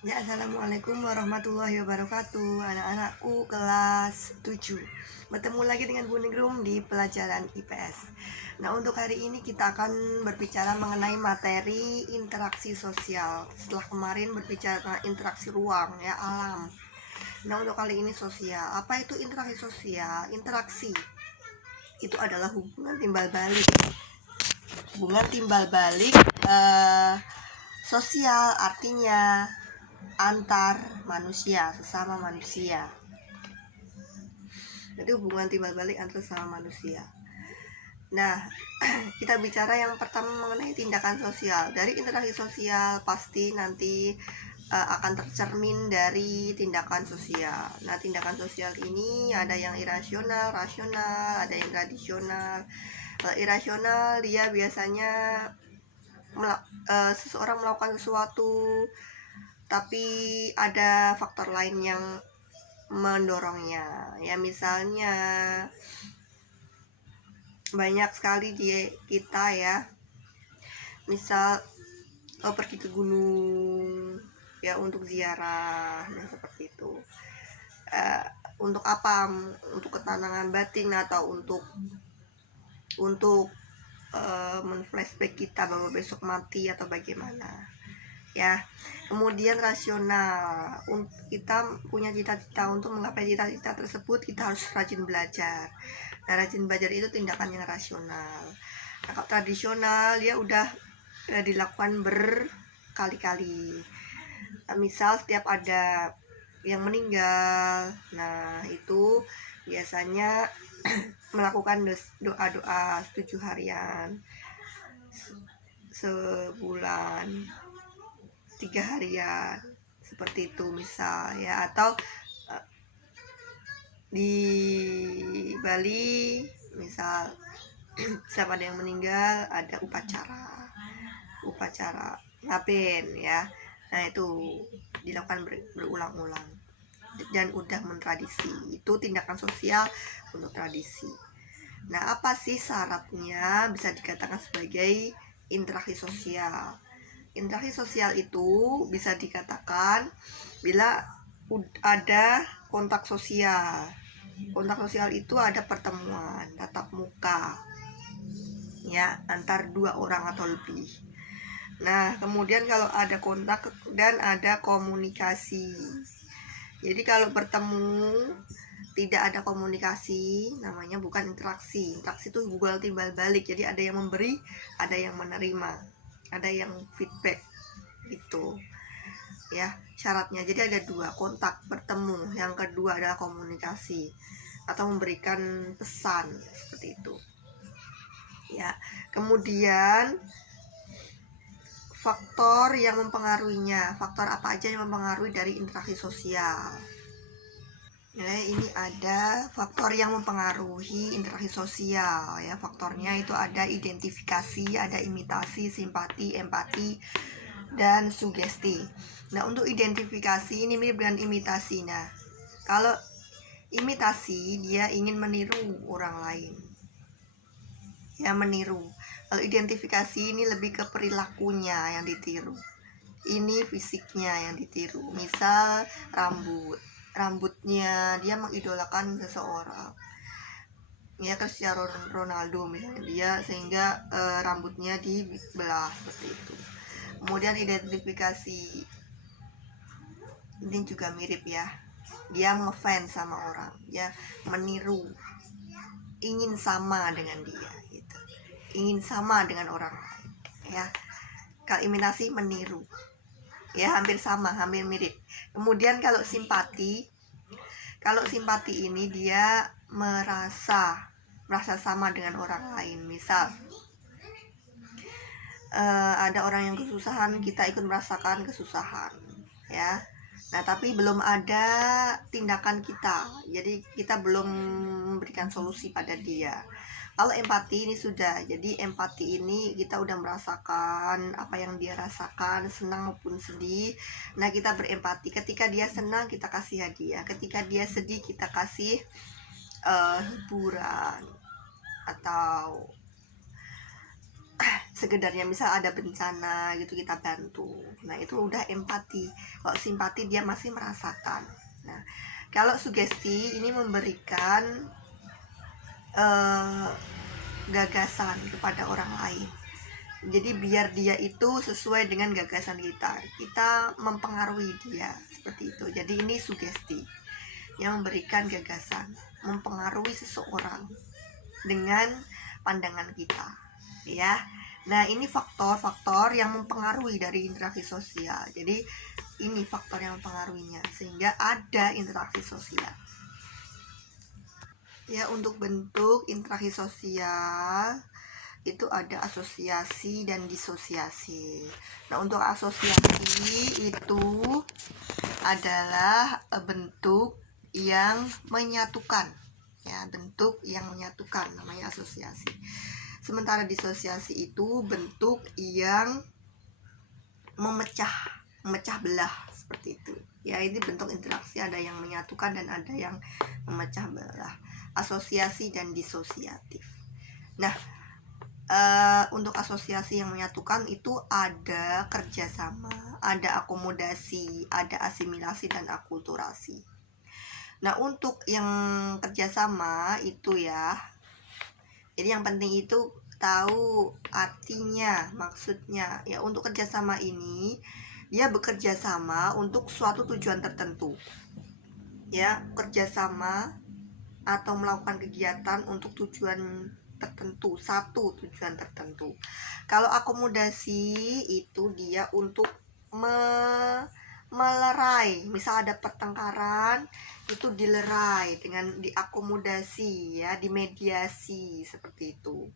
Ya, assalamualaikum warahmatullahi wabarakatuh. Anak-anakku kelas 7. Bertemu lagi dengan Bu Ningrum di pelajaran IPS. Nah, untuk hari ini kita akan berbicara mengenai materi interaksi sosial. Setelah kemarin berbicara tentang interaksi ruang, ya, alam. Nah, untuk kali ini sosial. Apa itu interaksi sosial? Interaksi itu adalah hubungan timbal balik. Hubungan timbal balik sosial artinya antar manusia, sesama manusia. Jadi hubungan timbal balik antar sesama manusia. Nah, kita bicara yang pertama mengenai tindakan sosial. Dari interaksi sosial pasti nanti akan tercermin dari tindakan sosial. Nah, tindakan sosial ini ada yang irasional, rasional, ada yang tradisional. Kalau irasional dia biasanya seseorang melakukan sesuatu tapi ada faktor lain yang mendorongnya, ya, misalnya banyak sekali kita ya, misal pergi ke gunung ya untuk ziarah, nah seperti itu. Untuk apa? Untuk ketenangan batin atau untuk men-flashback kita bahwa besok mati atau bagaimana, ya. Kemudian rasional, kita punya cita-cita, untuk menggapai cita-cita tersebut kita harus rajin belajar. Nah, rajin belajar itu tindakan yang rasional. Nah, kalau tradisional dia udah dilakukan berkali-kali. Misal setiap ada yang meninggal, nah itu biasanya melakukan doa-doa 7 harian, sebulan 3 harian, seperti itu misal, ya. Atau di Bali misal siapa ada yang meninggal ada upacara ngaben, ya. Nah, itu dilakukan berulang-ulang dan udah mentradisi. Itu tindakan sosial untuk tradisi. Nah, apa sih syaratnya bisa dikatakan sebagai interaksi sosial? Interaksi sosial itu bisa dikatakan bila ada kontak sosial. Kontak sosial itu ada pertemuan tatap muka, ya, antar 2 orang atau lebih. Nah, kemudian kalau ada kontak dan ada komunikasi. Jadi kalau bertemu tidak ada komunikasi, namanya bukan interaksi. Interaksi itu hubungan timbal balik. Jadi ada yang memberi, ada yang menerima, ada yang feedback, itu, ya, syaratnya. Jadi ada 2, kontak, bertemu. Yang kedua adalah komunikasi atau memberikan pesan, seperti itu, ya. Kemudian faktor yang mempengaruhinya, faktor apa aja yang mempengaruhi dari interaksi sosial. Ya, ini ada faktor yang mempengaruhi interaksi sosial, ya. Faktornya itu ada identifikasi, ada imitasi, simpati, empati, dan sugesti. Nah, untuk identifikasi ini mirip dengan imitasi. Nah, kalau imitasi dia ingin meniru orang lain, ya, meniru. Kalau identifikasi ini lebih ke perilakunya yang ditiru, ini fisiknya yang ditiru. Misal rambutnya dia mengidolakan seseorang, ya, Cristiano Ronaldo misalnya, dia sehingga rambutnya dibelah, seperti itu. Kemudian identifikasi ini juga mirip, ya, dia ngefans sama orang, ya, meniru, ingin sama dengan dia, gitu, ingin sama dengan orang lain, ya. Kalau imitasi meniru, ya, hampir sama, hampir mirip. Kemudian kalau simpati ini dia merasa sama dengan orang lain. Misal ada orang yang kesusahan, kita ikut merasakan kesusahan, ya. Nah, tapi belum ada tindakan kita, jadi kita belum memberikan solusi pada dia. Kalau empati ini sudah, jadi empati ini kita udah merasakan apa yang dia rasakan, senang maupun sedih. Nah, kita berempati. Ketika dia senang kita kasih hadiah, ketika dia sedih kita kasih hiburan atau sekedarnya misal ada bencana gitu kita bantu. Nah itu udah empati. Kalau simpati dia masih merasakan. Nah kalau sugesti ini memberikan gagasan kepada orang lain. Jadi biar dia itu sesuai dengan gagasan kita mempengaruhi dia seperti itu. Jadi ini sugesti yang memberikan gagasan, mempengaruhi seseorang dengan pandangan kita, ya. Nah ini faktor-faktor yang mempengaruhi dari interaksi sosial. Jadi ini faktor yang mempengaruhinya sehingga ada interaksi sosial. Ya, untuk bentuk interaksi sosial itu ada asosiasi dan disosiasi. Nah untuk asosiasi itu adalah bentuk yang menyatukan, ya, bentuk yang menyatukan namanya asosiasi. Sementara disosiasi itu bentuk yang memecah belah seperti itu. Ya ini bentuk interaksi, ada yang menyatukan dan ada yang memecah belah. Asosiasi dan disosiatif. Nah untuk asosiasi yang menyatukan itu ada kerjasama, ada akomodasi, ada asimilasi dan akulturasi. Nah untuk yang kerjasama itu ya, jadi yang penting itu tahu artinya, maksudnya. Ya untuk kerjasama ini dia bekerja sama untuk suatu tujuan tertentu. Ya kerjasama atau melakukan kegiatan untuk tujuan tertentu, satu tujuan tertentu. Kalau akomodasi itu dia untuk melerai, misal ada pertengkaran itu dilerai dengan diakomodasi, ya, dimediasi seperti itu.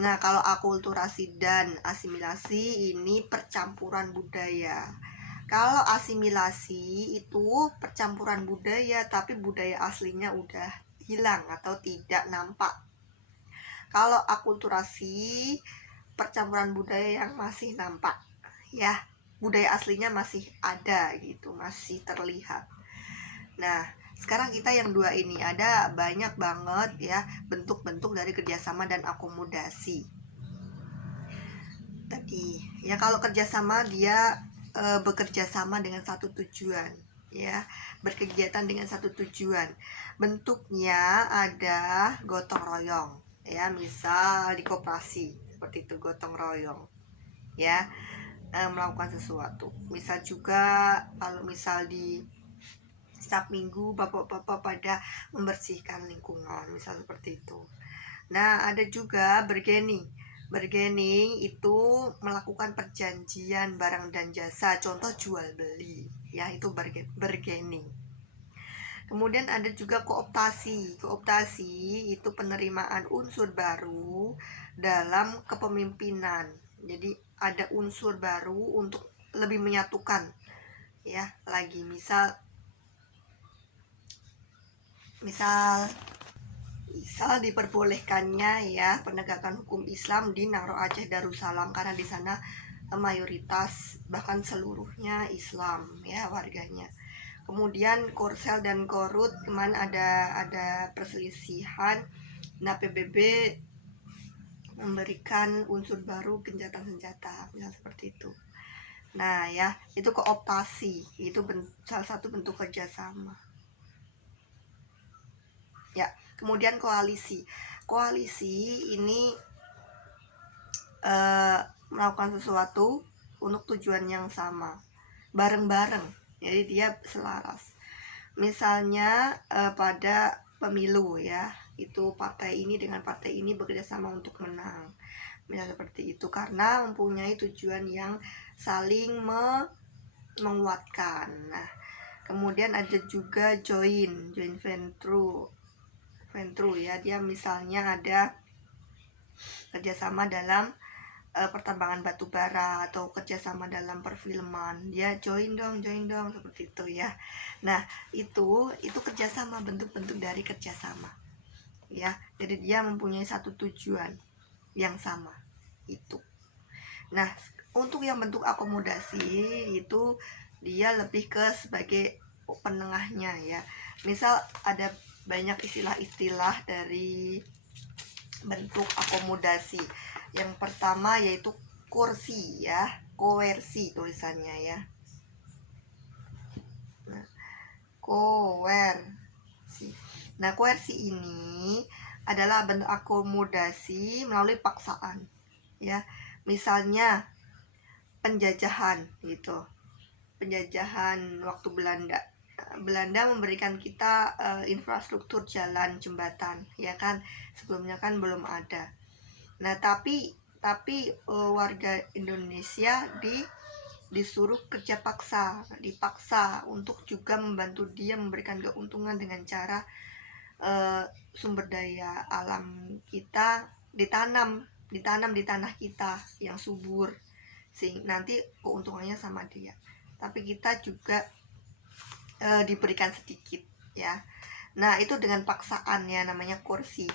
Nah kalau akulturasi dan asimilasi ini percampuran budaya. Kalau asimilasi itu percampuran budaya tapi budaya aslinya udah hilang atau tidak nampak. Kalau akulturasi percampuran budaya yang masih nampak, ya, budaya aslinya masih ada gitu, masih terlihat. Nah sekarang kita yang dua ini ada banyak banget ya bentuk-bentuk dari kerjasama dan akomodasi tadi. Ya kalau kerjasama dia bekerja sama dengan satu tujuan, ya, berkegiatan dengan satu tujuan. Bentuknya ada gotong royong, ya, misal di koperasi seperti itu, gotong royong, ya, melakukan sesuatu. Misal juga kalau misal di setiap minggu bapak-bapak pada membersihkan lingkungan, misal seperti itu. Nah ada juga bargaining itu melakukan perjanjian barang dan jasa, contoh jual beli, ya, itu bargaining. Kemudian ada juga kooptasi itu penerimaan unsur baru dalam kepemimpinan. Jadi ada unsur baru untuk lebih menyatukan, ya, lagi misal diperbolehkannya ya penegakan hukum Islam di Nangro Aceh Darussalam karena di sana mayoritas bahkan seluruhnya Islam, ya, warganya. Kemudian Korsel dan Korut kemana ada perselisihan. Nah PBB memberikan unsur baru gencatan senjata, misal seperti itu. Nah ya itu kooptasi, itu salah satu bentuk kerjasama. Ya, kemudian koalisi ini melakukan sesuatu untuk tujuan yang sama, bareng-bareng, jadi dia selaras. Misalnya pada pemilu, ya, itu partai ini dengan partai ini bekerja sama untuk menang, misalnya seperti itu, karena mempunyai tujuan yang saling menguatkan. Nah kemudian ada juga joint venture, ya, dia misalnya ada kerjasama dalam pertambangan batu bara atau kerjasama dalam perfilman, dia join dong seperti itu, ya. Nah itu kerjasama, bentuk-bentuk dari kerjasama, ya, jadi dia mempunyai satu tujuan yang sama itu. Nah untuk yang bentuk akomodasi itu dia lebih ke sebagai penengahnya, ya, misal ada banyak istilah-istilah dari bentuk akomodasi. Yang pertama yaitu koersi ya, koersi tulisannya ya. Nah, koersi. Nah, koersi ini adalah bentuk akomodasi melalui paksaan ya. Misalnya penjajahan gitu. Penjajahan waktu Belanda. Belanda memberikan kita infrastruktur jalan, jembatan, ya kan. Sebelumnya kan belum ada. Nah, tapi warga Indonesia disuruh kerja paksa, dipaksa untuk juga membantu dia memberikan keuntungan dengan cara sumber daya alam kita ditanam di tanah kita yang subur, sehingga nanti keuntungannya sama dia. Tapi kita juga diberikan sedikit ya. Nah, itu dengan paksaan ya, namanya koersi.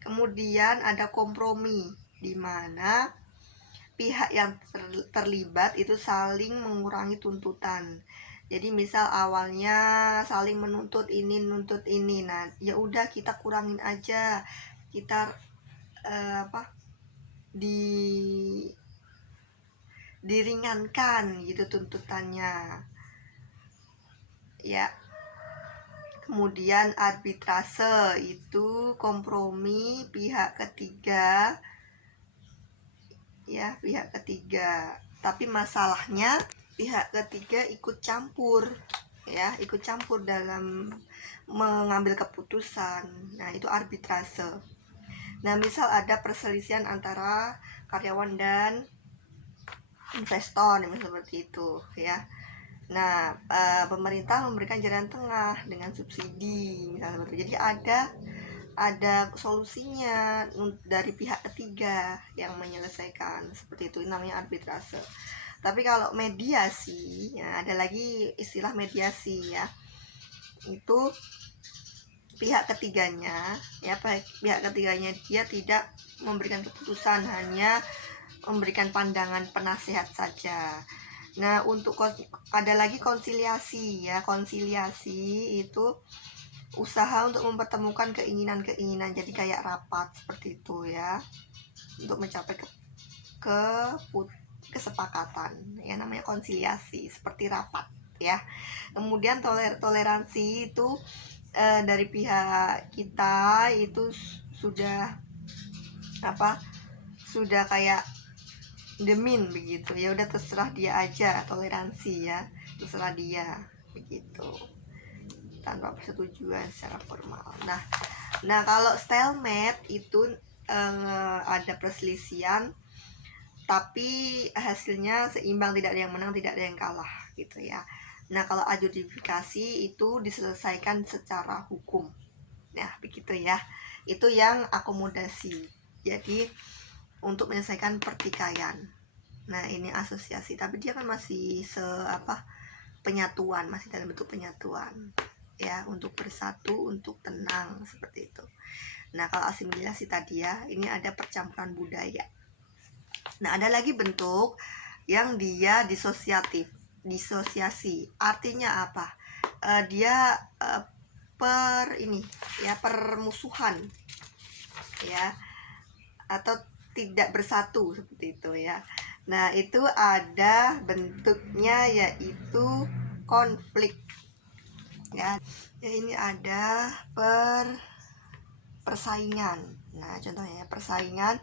Kemudian ada kompromi, di mana pihak yang terlibat itu saling mengurangi tuntutan. Jadi misal awalnya saling menuntut ini, nah ya udah kita kurangin aja, kita diringankan gitu tuntutannya ya. Kemudian arbitrase itu kompromi pihak ketiga ya, pihak ketiga. Tapi masalahnya pihak ketiga ikut campur ya, ikut campur dalam mengambil keputusan. Nah, itu arbitrase. Nah, misal ada perselisihan antara karyawan dan investor, seperti itu ya. Nah, pemerintah memberikan jalan tengah dengan subsidi misalnya seperti itu. Jadi ada solusinya dari pihak ketiga yang menyelesaikan, seperti itu, namanya arbitrase. Tapi kalau mediasi ya, ada lagi istilah mediasi ya, itu pihak ketiganya dia tidak memberikan keputusan, hanya memberikan pandangan penasehat saja. Nah, untuk ada lagi konsiliasi ya. Konsiliasi itu usaha untuk mempertemukan keinginan-keinginan, jadi kayak rapat seperti itu ya, untuk mencapai kesepakatan ya, namanya konsiliasi, seperti rapat ya. Kemudian toleransi itu dari pihak kita itu sudah kayak demin begitu ya, udah terserah dia aja, toleransi ya, terserah dia begitu, tanpa persetujuan secara formal. Nah kalau stalemate itu ada perselisihan tapi hasilnya seimbang, tidak ada yang menang, tidak ada yang kalah gitu ya. Nah, kalau adjudifikasi itu diselesaikan secara hukum. Nah, begitu ya. Itu yang akomodasi. Jadi untuk menyelesaikan pertikaian. Nah, ini asosiasi, tapi dia kan masih penyatuan, masih dalam bentuk penyatuan ya, untuk bersatu, untuk tenang, seperti itu. Nah, kalau asimilasi tadi ya, ini ada percampuran budaya. Nah, ada lagi bentuk yang dia disosiasi. Artinya apa? Dia permusuhan ya, atau tidak bersatu, seperti itu ya. Nah, itu ada bentuknya yaitu konflik ya. Ini ada persaingan. Nah, contohnya persaingan,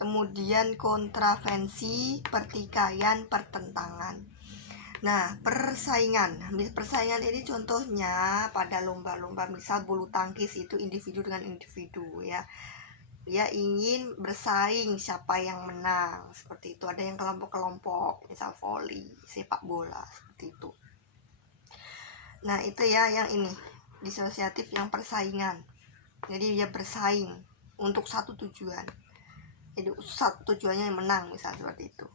kemudian kontravensi, pertikaian, pertentangan. Nah, persaingan ini contohnya pada lomba-lomba, misal bulu tangkis, itu individu dengan individu ya. Dia ingin bersaing siapa yang menang, seperti itu. Ada yang kelompok-kelompok, misal voli, sepak bola, seperti itu. Nah, itu ya yang ini disosiatif, yang persaingan. Jadi dia bersaing untuk satu tujuan. Jadi satu tujuannya yang menang, misal seperti itu.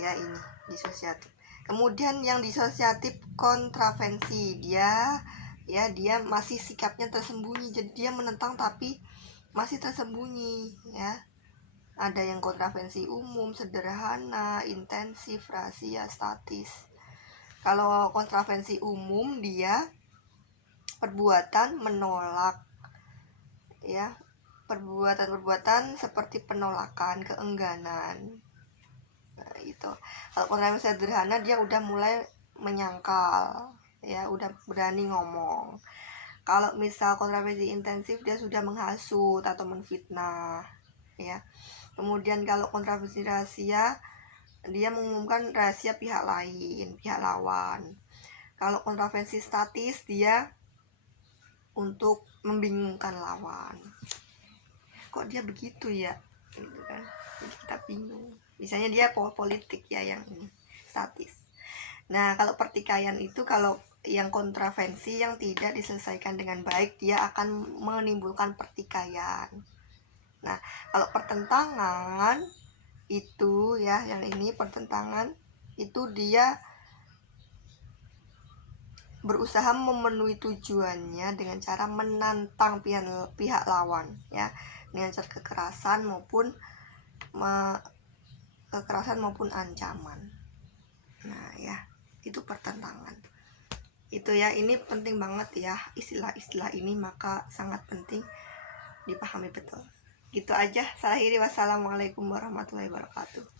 Ya, ini disosiatif. Kemudian yang disosiatif kontravensi, dia masih sikapnya tersembunyi. Jadi dia menentang tapi masih tersembunyi ya. Ada yang kontravensi umum, sederhana, intensif, rahasia, statis. Kalau kontravensi umum, dia perbuatan menolak ya, perbuatan-perbuatan seperti penolakan, keengganan. Nah, itu. Kalau kontrafensi sederhana dia udah mulai menyangkal, ya, udah berani ngomong. Kalau misal kontrafensi intensif dia sudah menghasut atau menfitnah, ya. Kemudian kalau kontrafensi rahasia dia mengumumkan rahasia pihak lain, pihak lawan. Kalau kontrafensi statis dia untuk membingungkan lawan. Kok dia begitu ya, gitu kan, jadi kita bingung. Misalnya dia politik ya, yang ini statis. Nah, kalau pertikaian itu, kalau yang kontrafensi yang tidak diselesaikan dengan baik, dia akan menimbulkan pertikaian. Nah, kalau pertentangan itu ya, yang ini pertentangan itu dia berusaha memenuhi tujuannya dengan cara menantang pihak lawan, ya, dengan cara kekerasan maupun ancaman. Nah, ya, itu pertentangan. Itu ya, ini penting banget ya, istilah-istilah ini maka sangat penting dipahami betul. Gitu aja. Saya akhiri, wassalamualaikum warahmatullahi wabarakatuh.